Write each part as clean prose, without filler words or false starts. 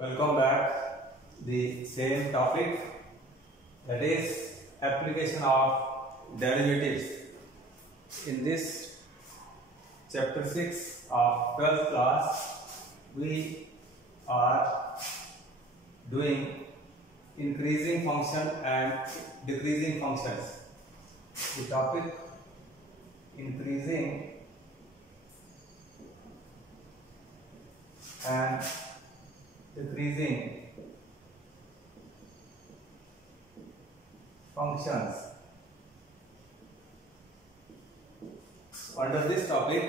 Welcome back. The same topic, that is application of derivatives. In this chapter 6 of 12th class, we are doing increasing function and decreasing functions. The topic increasing and decreasing functions. Under this topic,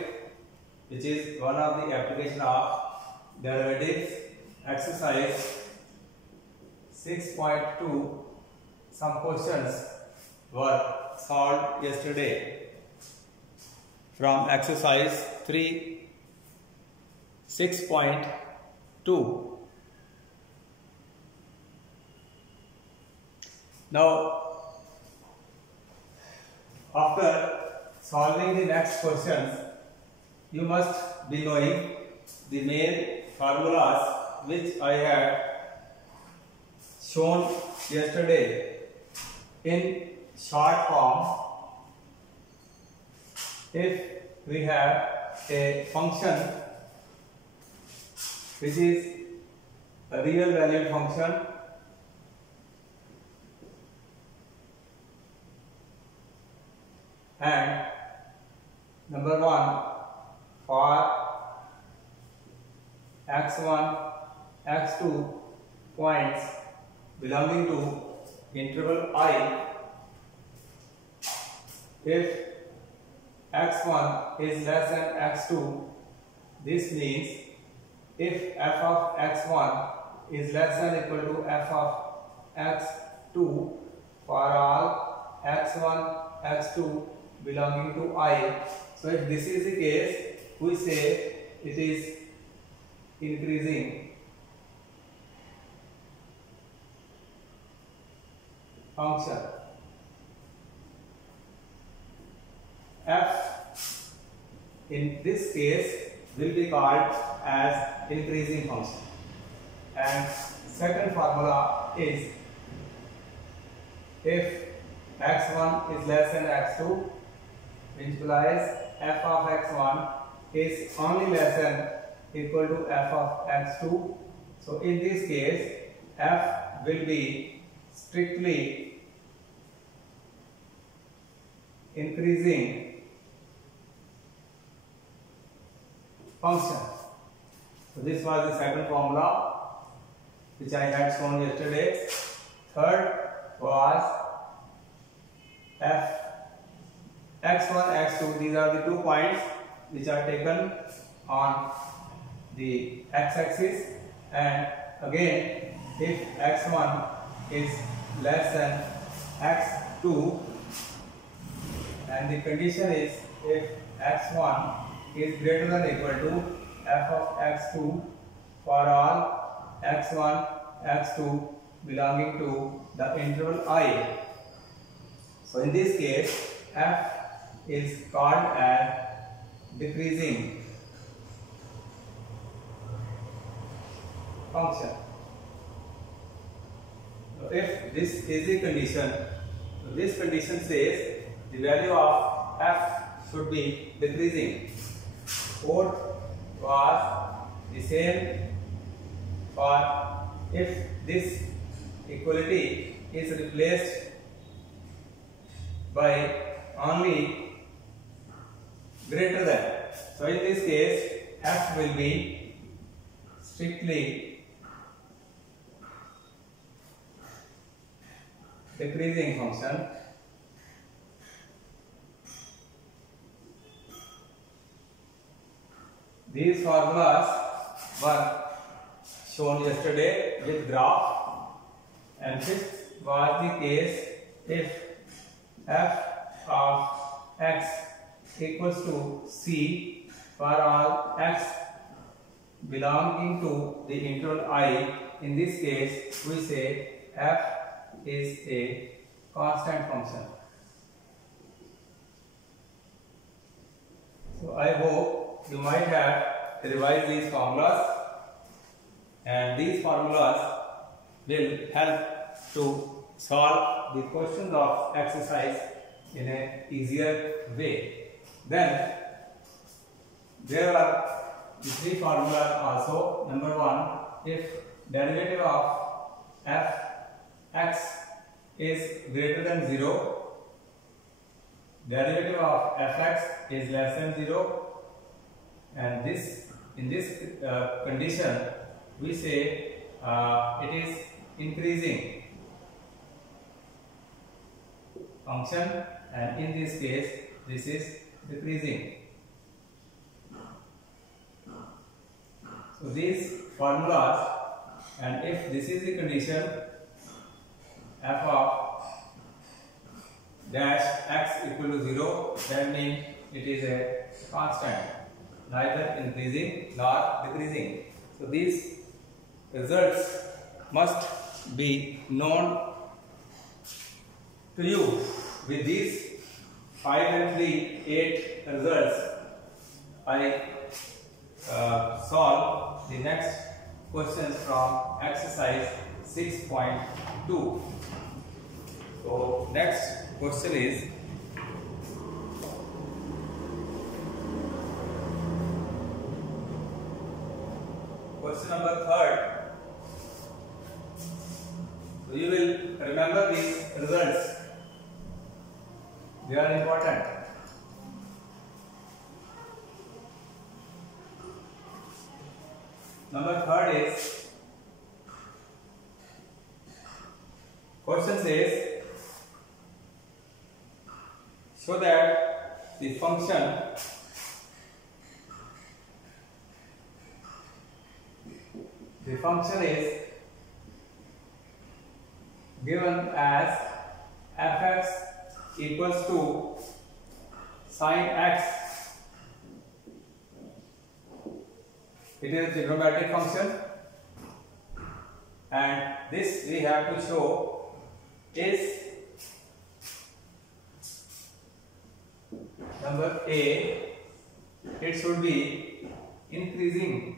which is one of the application of derivatives, exercise 6.2, some questions were solved yesterday from exercise 6.2. Now, after solving the next questions, you must be knowing the main formulas which I had shown yesterday in short form. If we have a function which is a real valued function and number 1 for x1 x2 points belonging to interval I, if x1 is less than x2, this means if f of x1 is less than or equal to f of x2 for all x1 x2 belonging to I. So if this is the case, we say it is increasing function. F in this case will be called as increasing function. And second formula is if x1 is less than x2, implies f of x1 is only less than equal to f of x2. So in this case, f will be strictly increasing function. So this was the second formula which I had shown yesterday. Third was f x1 x2, these are the 2 points which are taken on the x-axis, and again if x1 is less than x2 and the condition is if x1 is greater than or equal to f of x2 for all x1 x2 belonging to the interval I. So in this case, f is called as decreasing function. So if this is the condition, this condition says the value of f should be decreasing. Fourth was the same for if this equality is replaced by only greater than. So in this case, f will be strictly decreasing function. These formulas were shown yesterday with graph, and fifth was the case if f of x equals to c for all x belonging to the interval I. In this case, we say f is a constant function. So I hope you might have revised these formulas and these formulas will help to solve the questions of exercise in a easier way. Then there are the three formulas also. Number one, if derivative of f(x) is greater than 0, derivative of f(x) is less than 0, and in this condition we say it is increasing function, and in this case this is decreasing. So these formulas, and if this is the condition, f of dash x equal to 0, that means it is a constant, neither increasing nor decreasing. So these results must be known to you. With these 5 and 3, 8 results, I solve the next questions from exercise 6.2. So next question is question number 3rd. So you will remember these results. They are important. Number 3rd is, question says, show that the function is given as f(x) equals to sin x. It is a trigonometric function, and this we have to show is, number A, it should be increasing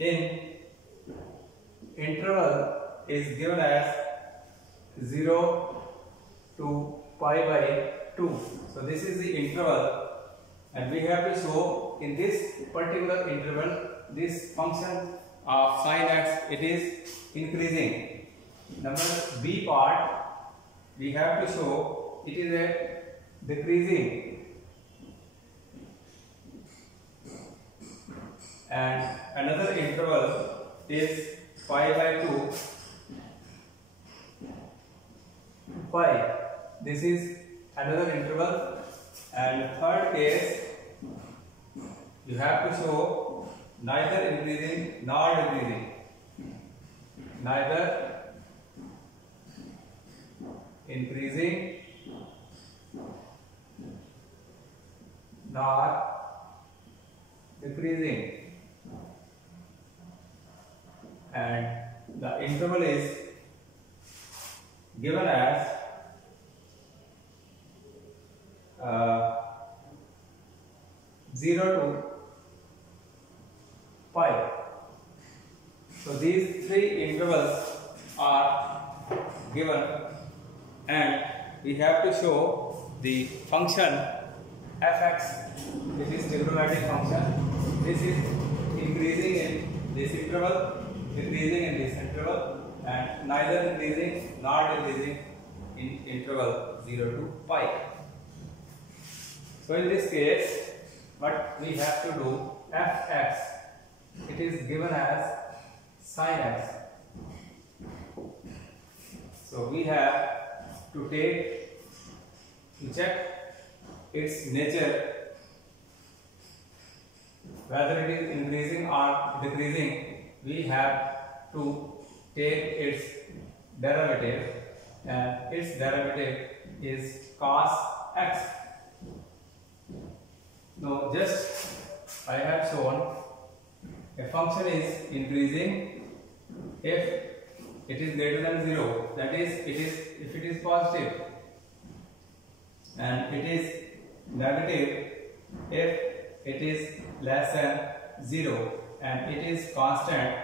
in interval is given as 0 to pi by 2. So this is the interval, and we have to show in this particular interval this function of sin x, it is increasing. Number B part, we have to show it is a decreasing, and another interval is pi by 2 pi. This is another interval, and third case you have to show neither increasing nor decreasing, neither increasing nor decreasing, and the interval is given as 0 to pi. So these three intervals are given, and we have to show the function f(x), which is trigonometric function. This is increasing in this interval, decreasing in this interval, and neither increasing nor decreasing in interval 0 to pi. So in this case, what we have to do, f(x), it is given as sin x. So we have to check its nature, whether it is increasing or decreasing. We have to take its derivative, and its derivative is cos x. Now just I have shown a function is increasing if it is greater than 0, that is if it is positive, and it is negative if it is less than 0 and it is constant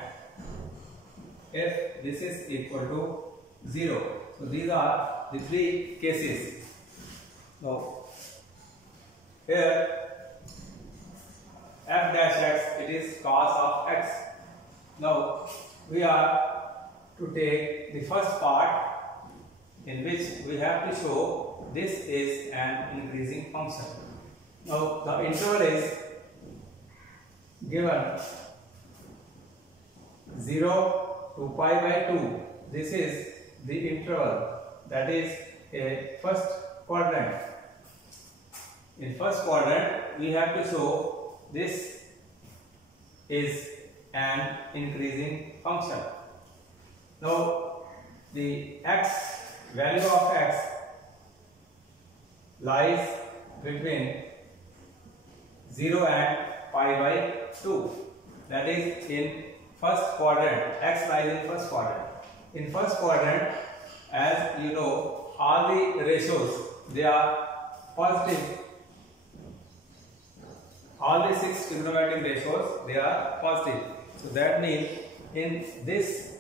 if this is equal to 0. So these are the three cases. Now here f dash x, it is cos of x. Now we are to take the first part in which we have to show this is an increasing function. Now the interval is given 0 to pi by 2. This is the interval, that is a first quadrant. In first quadrant we have to show this is an increasing function. Now the value of x lies between 0 and pi by 2. That is in first quadrant. X lies in first quadrant. In first quadrant, as you know, all the ratios, they are positive. All the 6 trigonometric ratios, they are positive. So that means in this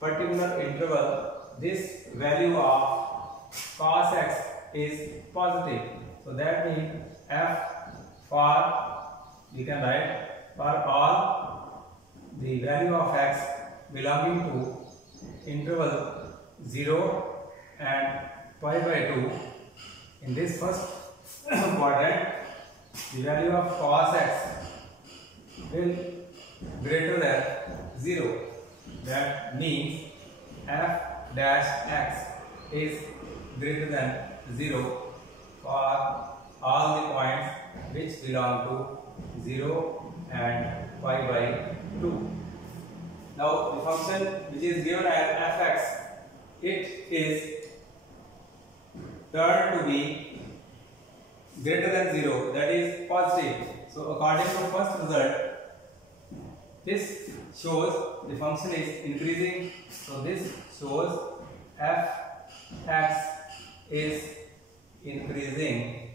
particular interval, this value of cos x is positive. So that means f for, we can write, for all the value of x belonging to interval 0 and pi by 2, in this first quadrant, the value of cos x will greater than 0. That means f dash x is greater than 0 for all the points which belong to 0 and pi by 2. Now the function which is given as fx, it is turned to be greater than 0, that is positive. So according to first result, this shows the function is increasing. So this shows f(x) is increasing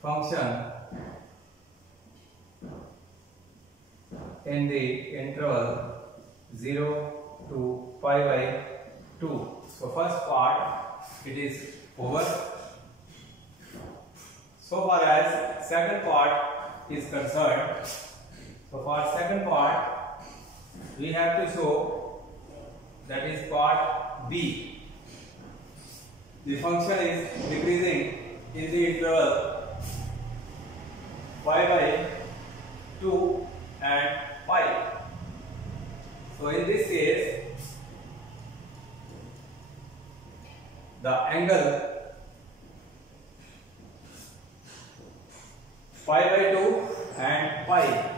function in the interval 0 to pi by 2. So first part it is over. So far as second part is concerned, so for second part we have to show, that is part B, the function is decreasing in the interval pi by 2 and pi. So in this case, the angle pi by 2 and pi.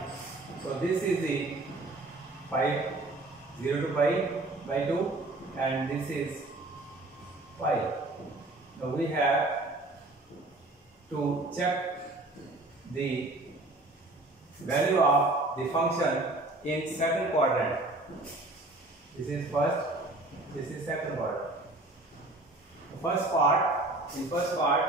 So this is the pi, 0 to pi by 2, and this is pi. Now we have to check the value of the function in second quadrant. This is first, this is second quadrant. The first part, in first part,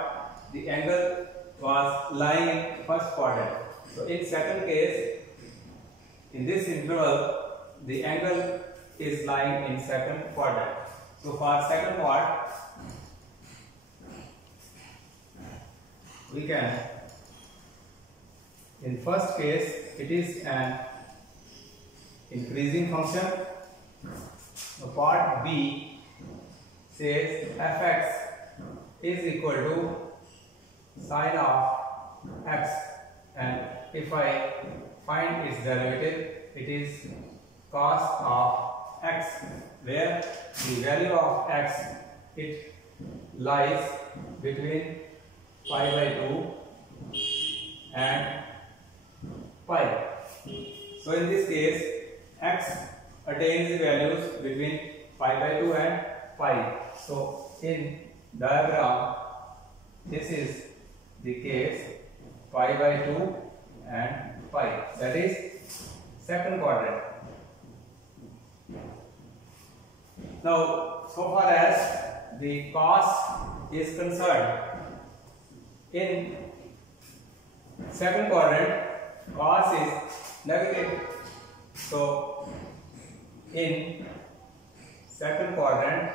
the angle was lying in first quadrant. So in second case, in this interval, the angle is lying in second quadrant. So for second part, we can, in first case, it is an increasing function. The part B says fx is equal to sine of x, and if I find its derivative, it is cos of x, where the value of x, it lies between pi by 2 and pi. So in this case, x attains the values between pi by 2 and pi. So in diagram, this is the case pi by 2 and pi, that is second quadrant. Now so far as the cos is concerned, In second quadrant, cos is negative. So in second quadrant,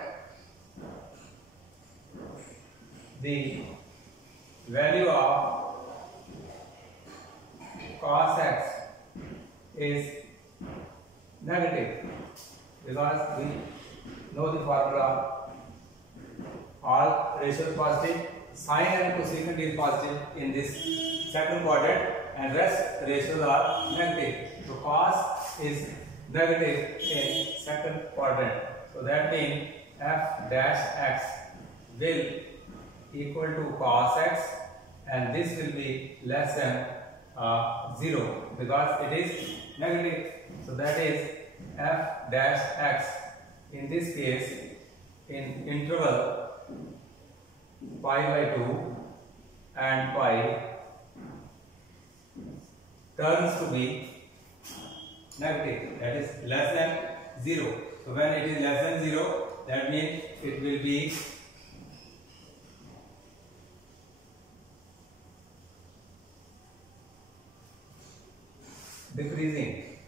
the value of cos x is negative, because we know the formula, all ratios positive, sine and cosecant is positive in this second quadrant, and rest ratios are negative. So cos is negative in second quadrant. So that means f dash x will equal to cos x, and this will be less than 0 because it is negative. So that is f dash x in this case in interval pi by 2 and pi turns to be negative, that is less than 0. So when it is less than 0, that means it will be decreasing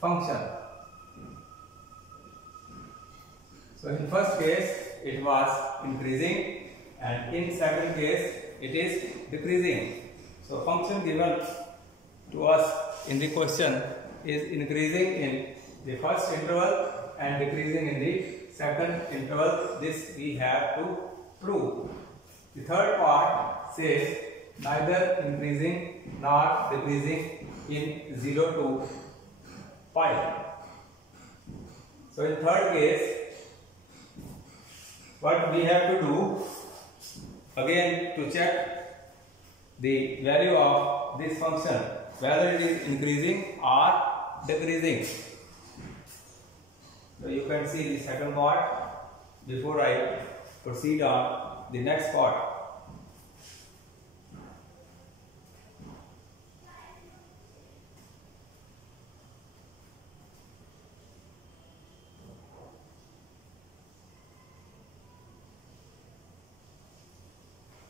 function. So in first case it was increasing, and in second case it is decreasing. So function given to us in the question is increasing in the first interval and decreasing in the second interval. This we have to prove. The third part says neither increasing nor decreasing in 0 to pi. So in third case, what we have to do again to check the value of this function, whether it is increasing or decreasing. So you can see the second part before I proceed on the next part.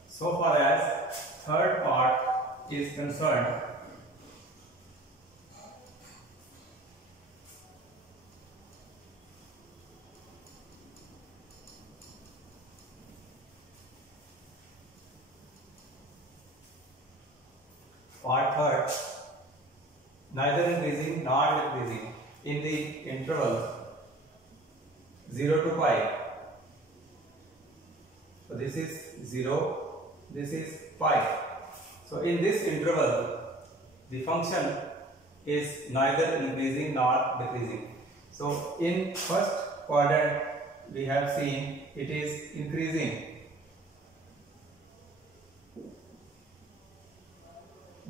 So far as third part is concerned, part third, neither increasing nor decreasing in the interval 0 to pi. So this is 0. This is pi. So in this interval, the function is neither increasing nor decreasing. So in first quadrant, we have seen it is increasing.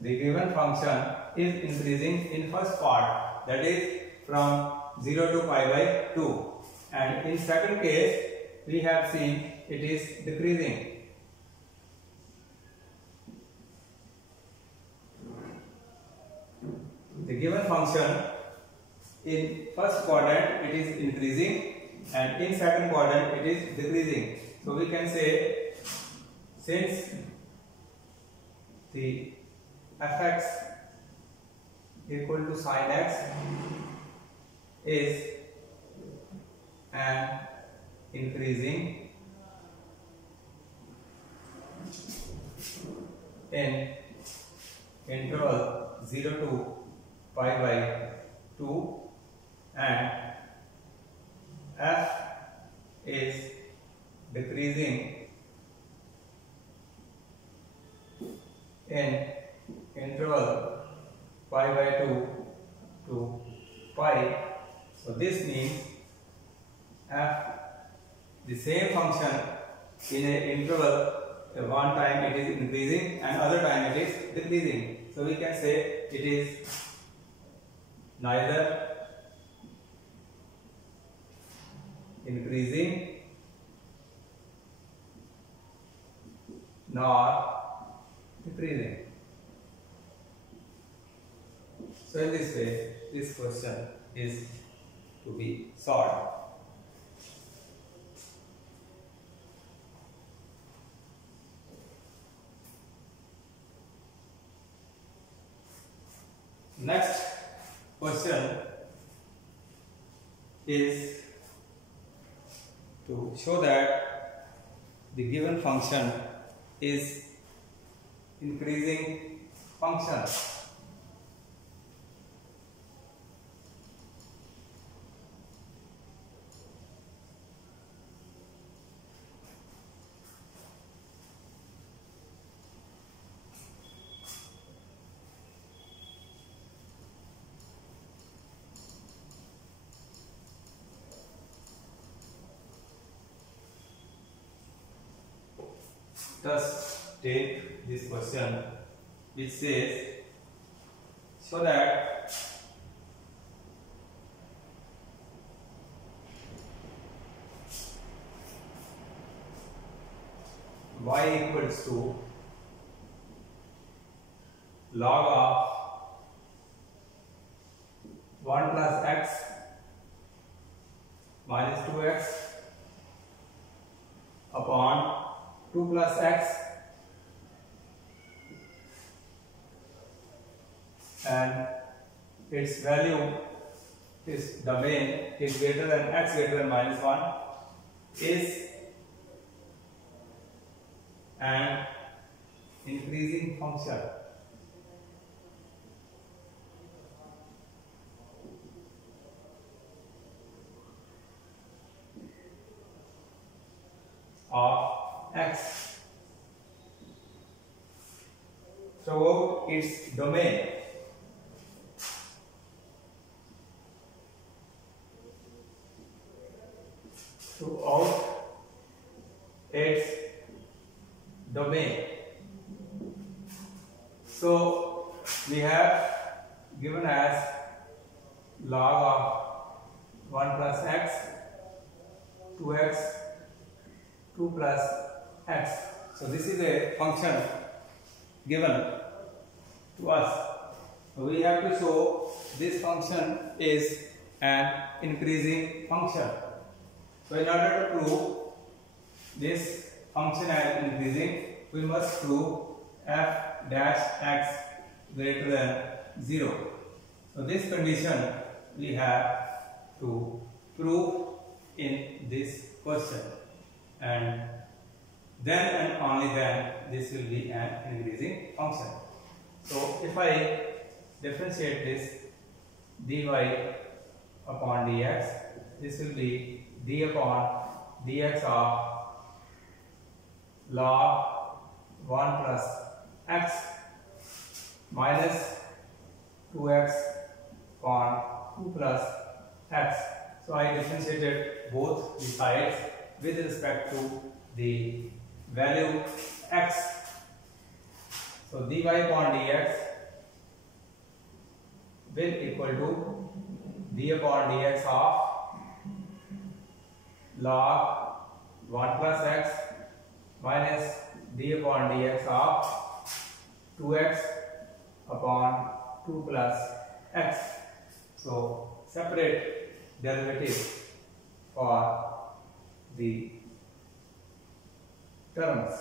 The given function is increasing in first part, that is from 0 to pi by 2. And in second case, we have seen it is decreasing. The given function in first quadrant it is increasing, and in second quadrant it is decreasing. So we can say, since the fx equal to sin x is an increasing in interval 0 to pi by 2, and f is decreasing in interval pi by 2 to pi. So this means f, the same function in an interval, one time it is increasing and other time it is decreasing. So we can say it is neither increasing nor decreasing. So in this way, this question is to be solved. Next question is to show that the given function is increasing function. Thus, take this question which says, so that y equals to log of 1 plus x minus 2x upon 2 plus x and its value, its domain is greater than x greater than minus 1 is an increasing function. Of x throughout its domain. Throughout its domain. So we have given as log of 1 plus x, 2x, 2 plus x. So this is a function given to us. So we have to show this function is an increasing function. So in order to prove this function as increasing, we must prove f dash x greater than 0. So this condition we have to prove in this question, and then and only then this will be an increasing function. So if I differentiate this dy upon dx, this will be d upon dx of log 1 plus x minus 2x upon 2 plus x. So I differentiated both the sides with respect to the value x. So dy upon dx will equal to d upon dx of log 1 plus x minus d upon dx of 2x upon 2 plus x. So separate derivative for the terms.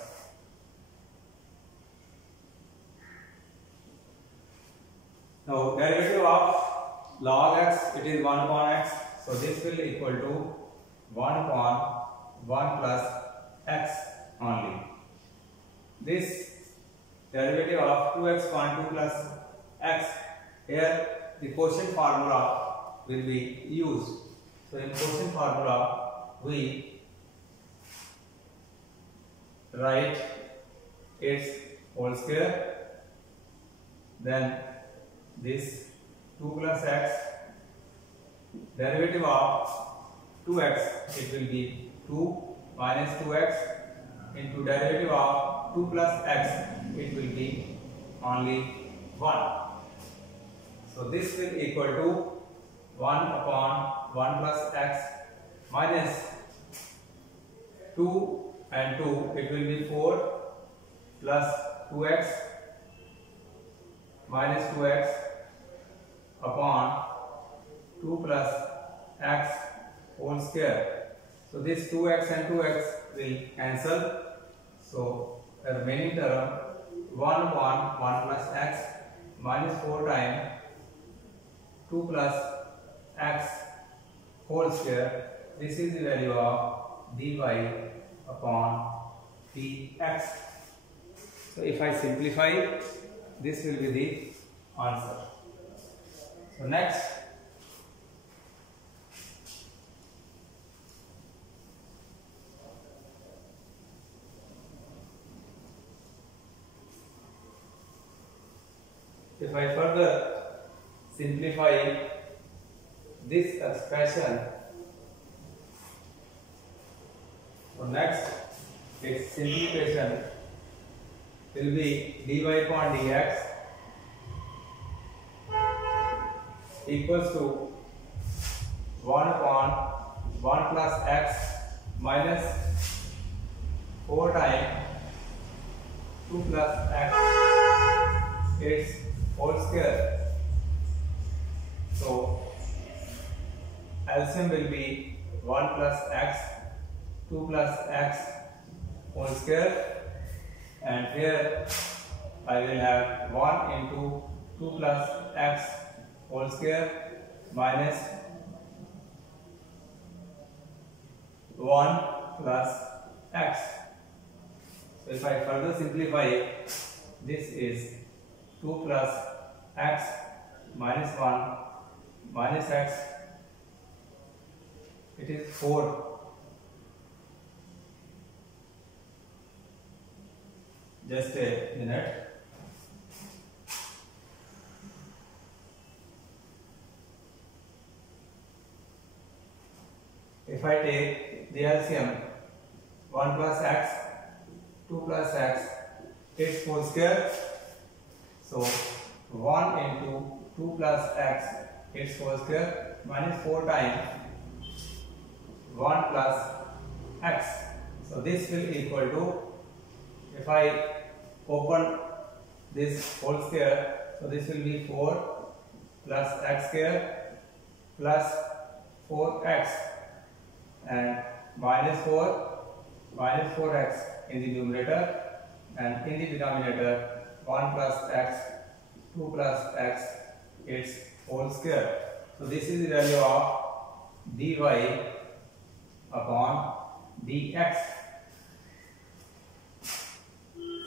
Now derivative of log x, it is 1 upon x, so this will equal to 1 upon 1 plus x only. This derivative of 2x upon 2 plus x, here the quotient formula will be used. So in quotient formula we write its whole square, then this 2 plus x, derivative of 2x, it will be 2 minus 2x into derivative of 2 plus x, it will be only 1. So this will equal to 1 upon 1 plus x minus 2 and 2, it will be 4 plus 2x minus 2x upon 2 plus x whole square. So this 2x and 2x will cancel. So the remaining term 1 upon 1 plus x minus 4 times 2 plus x whole square. This is the value of dy upon dx. So if I simplify, this will be the answer. So next, if I further simplify this expression, so next its simplification will be dy upon dx equals to 1 upon 1 plus x minus 4 times 2 plus x its whole square. So LCM will be 1 plus x, 2 plus x whole square, and here I will have 1 into 2 plus x whole square minus 1 plus x. So if I further simplify, this is 2 plus x minus 1 minus x, it is 4. Just a minute. If I take the LCM, 1 plus x, 2 plus x, its whole square. So 1 into 2 plus x, its whole square, minus 4 times 1 plus x. So this will equal to, if I open this whole square, so this will be 4 plus x square plus 4x and minus 4x in the numerator, and in the denominator 1 plus x, 2 plus x, its whole square. So this is the value of dy upon dx.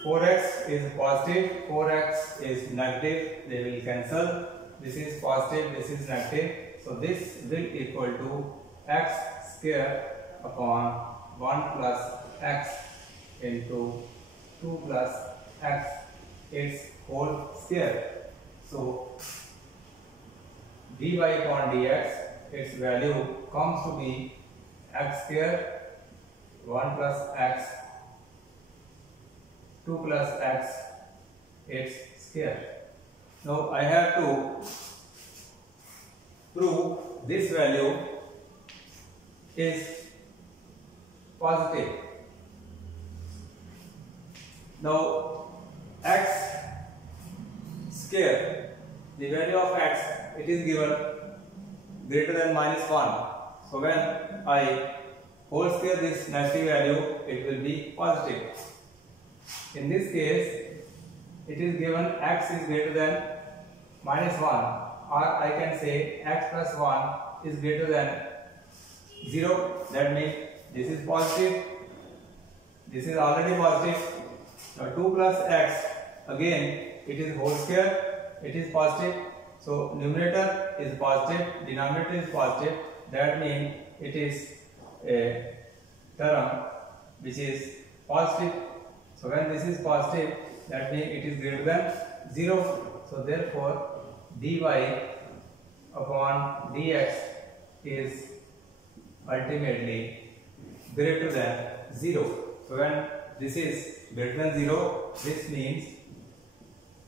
4x is positive, 4x is negative, they will cancel. This is positive, this is negative. So this will equal to x square upon 1 plus x into 2 plus x, its whole square. So dy upon dx, its value comes to be x square 1 plus x 2 plus x its square. Now I have to prove this value is positive. Now x square, the value of x, it is given greater than minus 1. So when I whole square this negative value, it will be positive. In this case, it is given x is greater than minus 1, or I can say x plus 1 is greater than 0. That means this is positive, this is already positive. Now 2 plus x, again it is whole square, it is positive. So numerator is positive, denominator is positive. That means it is a term which is positive. So when this is positive, that means it is greater than 0. So therefore dy upon dx is ultimately greater than 0. So when this is greater than 0, this means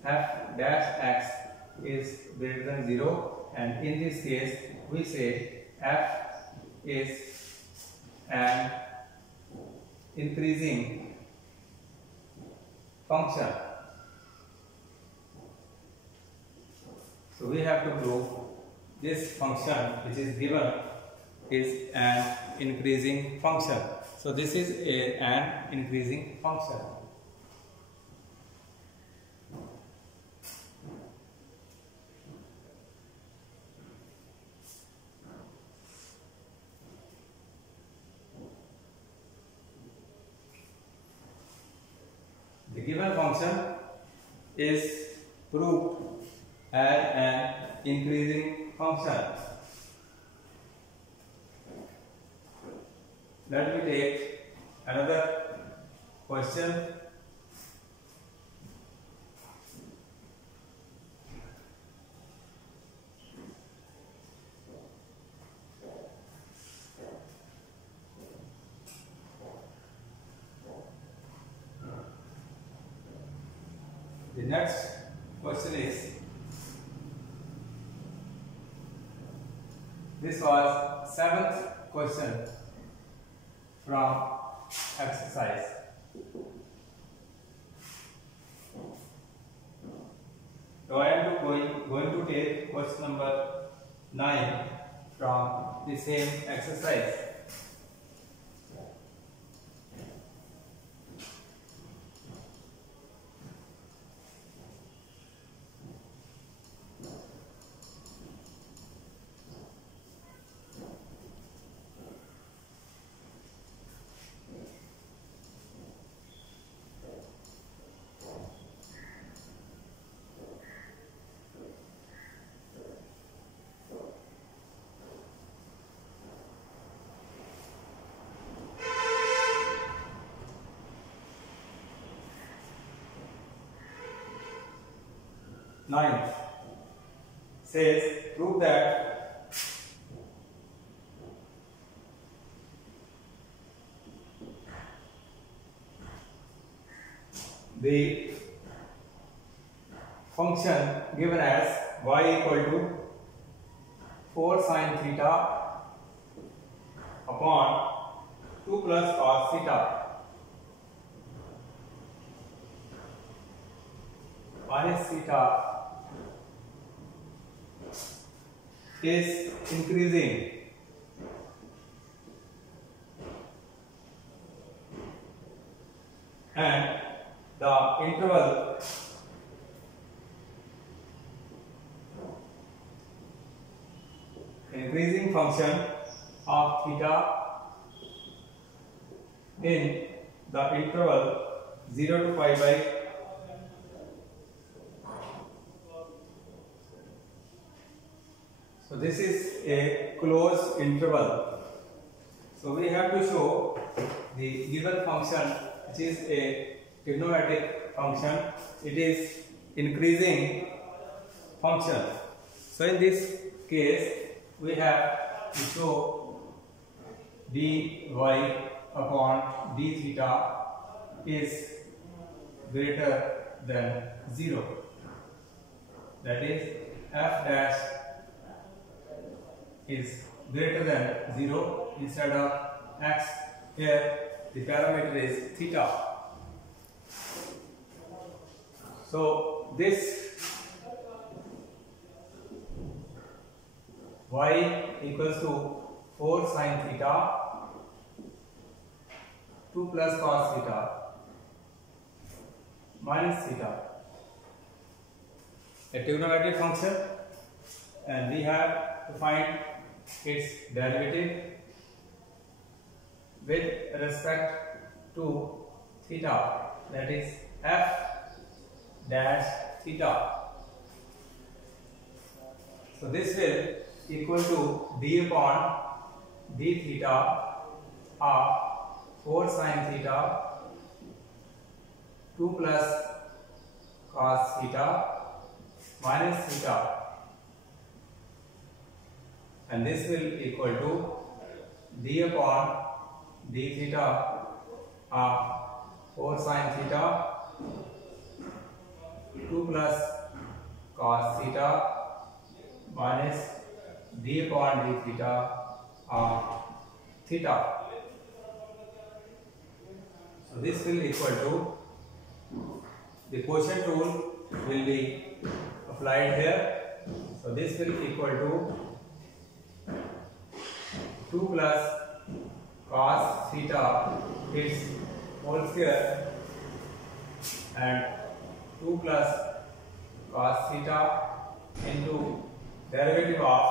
f dash x is greater than 0, and in this case we say f is an increasing function. So we have to prove this function which is given is an increasing function. So this is an increasing function. the given function is proved as an increasing function. Let me take another question. The next question is, this was 7th question from exercise. So I am going to take question number 9 from the same exercise. Ninth says, prove that the function given as y equal to 4 sin theta upon 2 plus cos theta minus theta is increasing and the interval increasing function of theta in the interval 0 to pi by so this is a closed interval. So we have to show the given function, which is a trigonometric function. It is increasing function. So in this case, we have to show dy upon d theta is greater than 0. That is, f dash is greater than 0. Instead of x, here the parameter is theta. So this y equals to 4 sin theta 2 plus cos theta minus theta, a trigonometric function, and we have to find its derivative with respect to theta, that is f dash theta. So this will equal to d upon d theta of 4 sin theta 2 plus cos theta minus theta, and this will equal to d upon d theta of 4 sin theta 2 plus cos theta minus d upon d theta of theta. So this will equal to, the quotient rule will be applied here. So this will equal to 2 plus cos theta its whole square and 2 plus cos theta into derivative of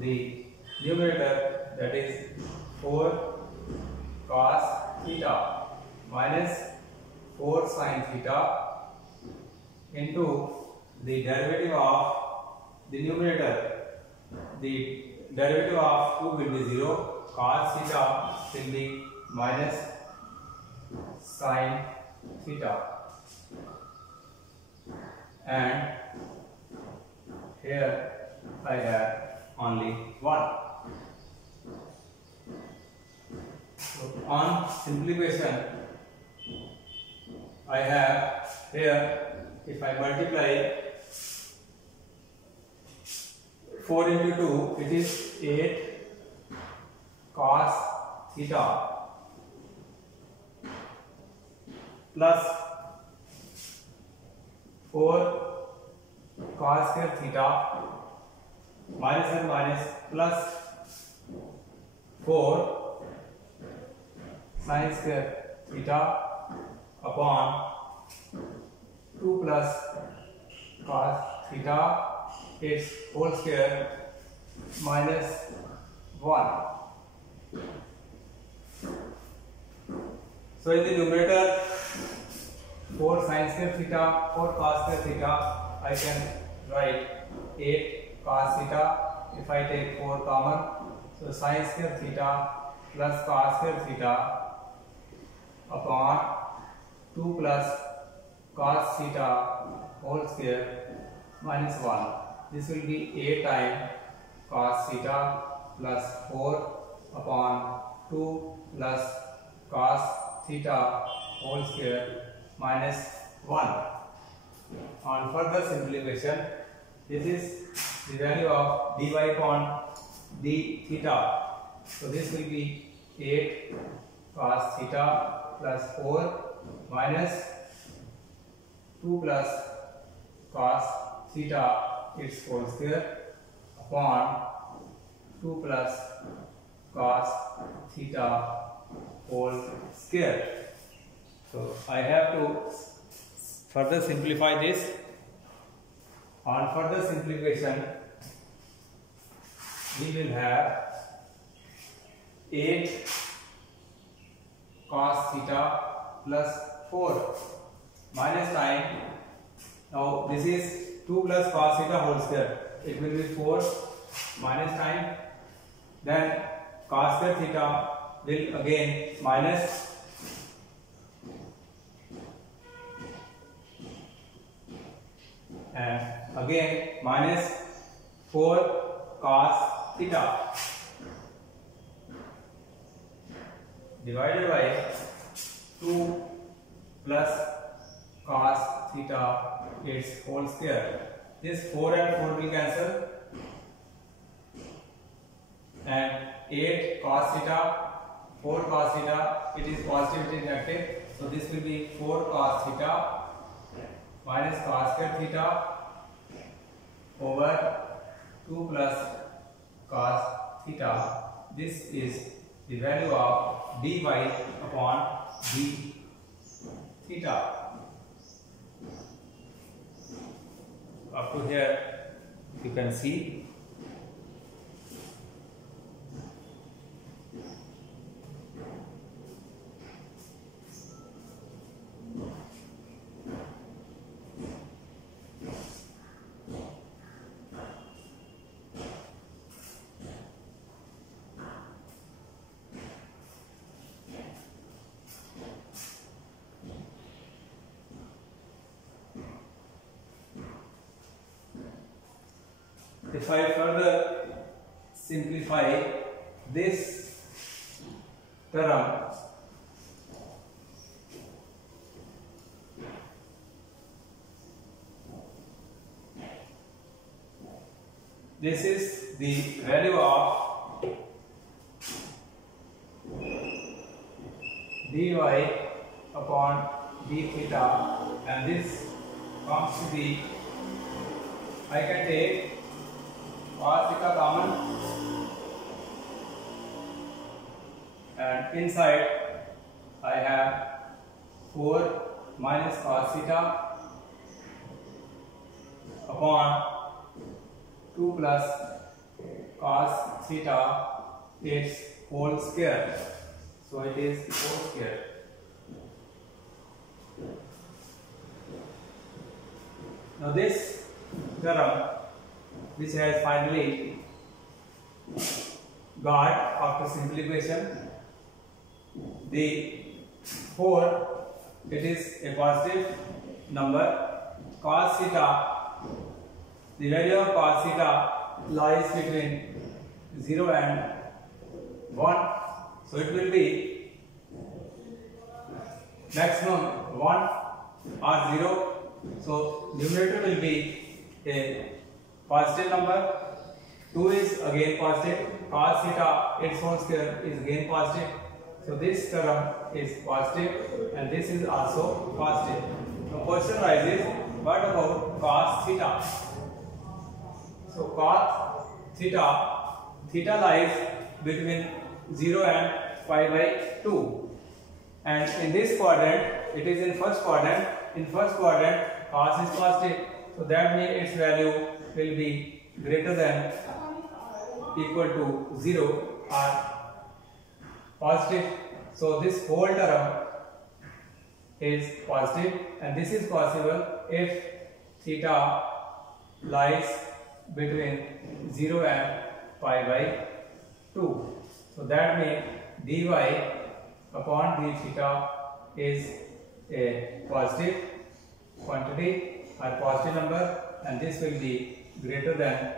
the numerator, that is 4 cos theta minus 4 sin theta into the derivative of the numerator. The derivative of 2 will be 0. Cos theta will be minus sin theta. And here I have only 1. So on simplification, I have here, if I multiply 4 into 2, it is 8 cos theta plus 4 cos square theta minus and minus plus 4 sin square theta upon 2 plus cos theta its whole square minus 1. So in the numerator 4 sin square theta, 4 cos square theta, I can write 8 cos theta. If I take 4 common, so sin square theta plus cos square theta upon 2 plus cos theta whole square minus 1. This will be 8 times cos theta plus 4 upon 2 plus cos theta whole square minus 1. On further simplification, this is the value of dy upon d theta. So this will be 8 cos theta plus 4 minus 2 plus cos theta its whole square upon 2 plus cos theta whole square. So I have to further simplify this. On further simplification, we will have 8 cos theta plus 4 minus sign. Now this is 2 plus cos theta whole square. It will be 4 minus sign. Then cos square theta will again minus and again minus 4 cos theta divided by 2 plus cos theta its whole square. This 4 and 4 will cancel and 8 cos theta, 4 cos theta, it is positive, it is negative. So this will be 4 cos theta minus cos square theta over 2 plus cos theta. This is the value of dy upon d theta. Up to here you can see. If I further simplify this term, this is the value of dy upon d theta, and this comes to be, I can take cos theta common and inside I have 4 minus cos theta upon 2 plus cos theta its whole square. So it is whole square. Now this theorem, which has finally got after simplification, the 4, it is a positive number. Cos theta, the value of cos theta lies between 0 and 1, so it will be maximum 1 or 0. So numerator will be a positive number. 2 is again positive. Cos theta its whole square is again positive. So this term is positive and this is also positive. The question arises, what about cos theta? So cos theta lies between 0 and pi by 2. And in this quadrant, it is in first quadrant. In first quadrant, cos is positive. So that means its value will be greater than equal to 0 or positive. So this whole term is positive, and this is possible if theta lies between 0 and pi by 2. So that means dy upon d theta is a positive quantity or positive number, and this will be greater than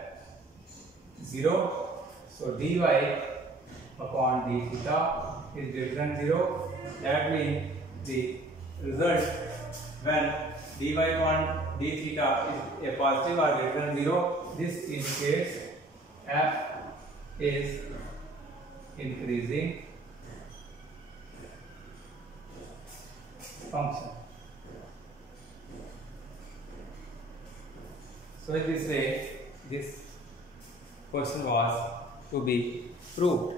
0. So dy upon d theta is greater than 0. That means the result when dy upon d theta is a positive or greater than 0, this indicates f is increasing function. So in this way, this question was to be proved.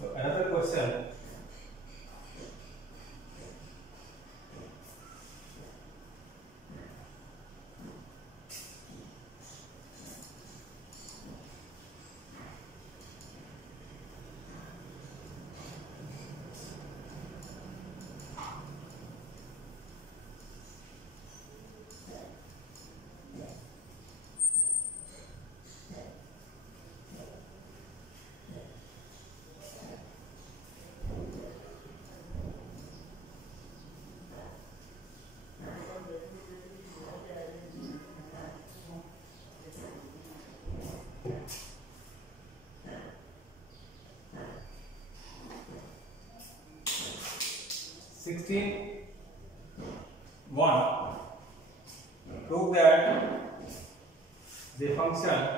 So another question. One, prove that the function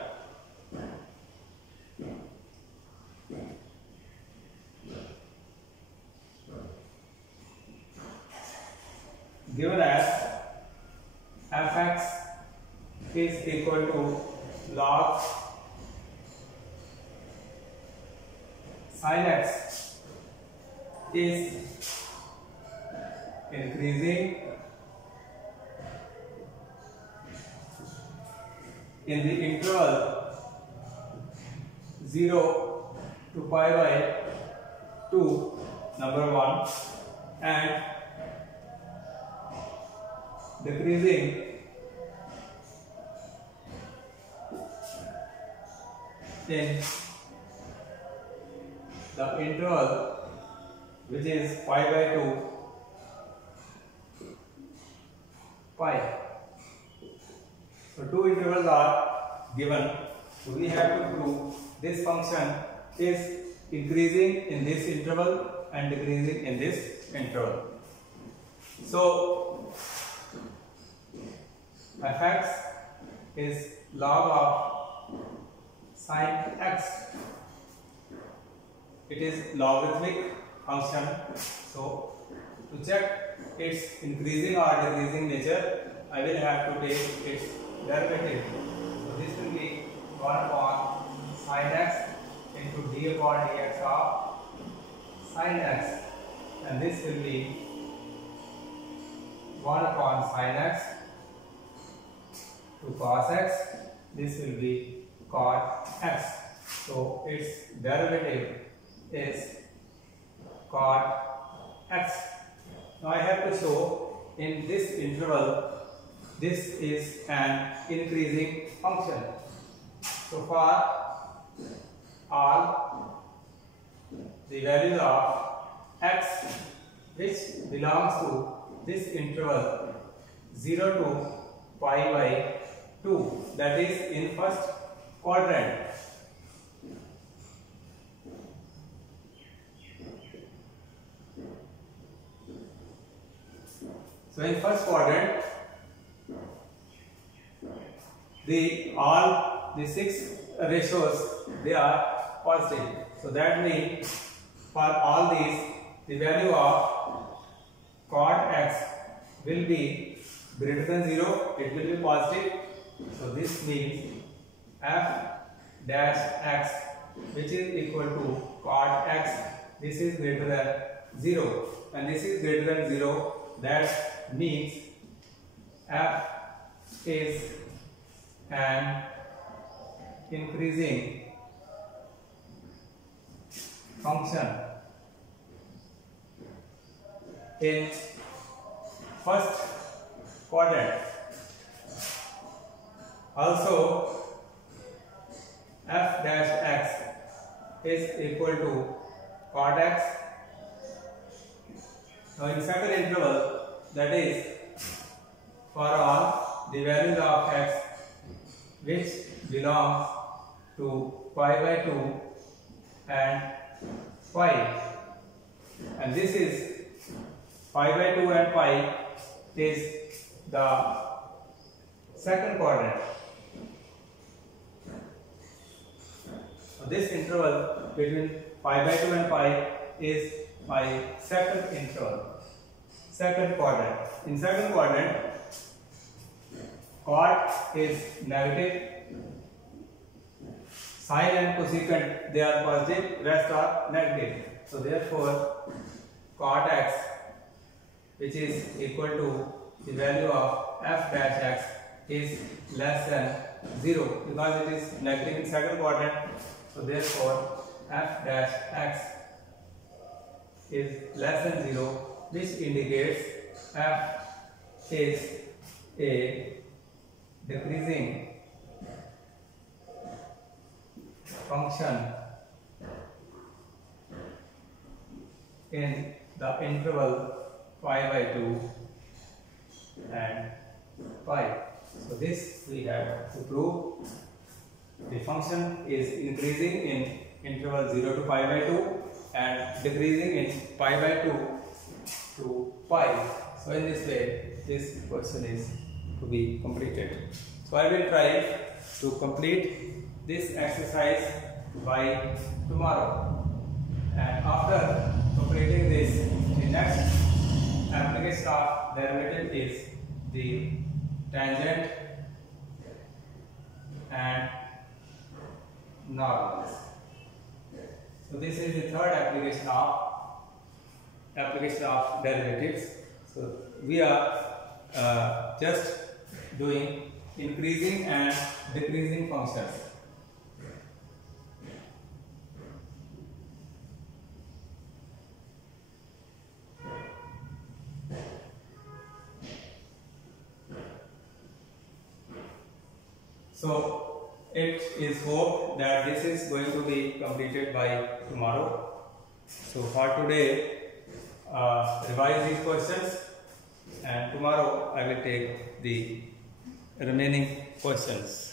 given as fx is equal to log sin x is increasing in the interval 0 to pi by 2, number 1, and decreasing in the interval which is pi by 2 pi. So two intervals are given. So we have to prove this function is increasing in this interval and decreasing in this interval. So fx is log of sin x. It is logarithmic function. So to check its increasing or decreasing nature, I will have to take its derivative. So this will be 1 upon sin x into d upon dx of sin x, and this will be 1 upon sin x to cos x. This will be cot x. So its derivative is cot x. Now I have to show in this interval this is an increasing function. So for all the values of x which belongs to this interval 0 to pi by 2, that is in first quadrant. So in first quadrant, all the 6 ratios, they are positive. So that means for all these, the value of cot x will be greater than 0. It will be positive. So this means f dash x, which is equal to cot x, this is greater than 0, and this is greater than 0. That means f is an increasing function in first quadrant. Also, f dash x is equal to cot x. Now in second interval, that is for all the values of x which belongs to pi by 2 and pi, and this is pi by 2 and pi is the second quadrant. So this interval between pi by 2 and pi is my second interval, second quadrant. In second quadrant, cot is negative, sine and cosecant they are positive, rest are negative. So therefore cot x, which is equal to the value of f dash x, is less than 0 because it is negative in second quadrant. So therefore f dash x is less than 0, which indicates f is a decreasing function in the interval pi by 2 and pi. So this we have to prove. The function is increasing in interval 0 to pi by 2 and decreasing in pi by 2 to pi. So in this way, this question is to be completed. So I will try to complete this exercise by tomorrow, and after completing this, the next application of derivative is the tangent and normals. So this is the third application of derivatives. So we are just doing increasing and decreasing functions. So it is hoped that this is going to be completed by tomorrow. So for today, revise these questions, and tomorrow I will take the remaining questions.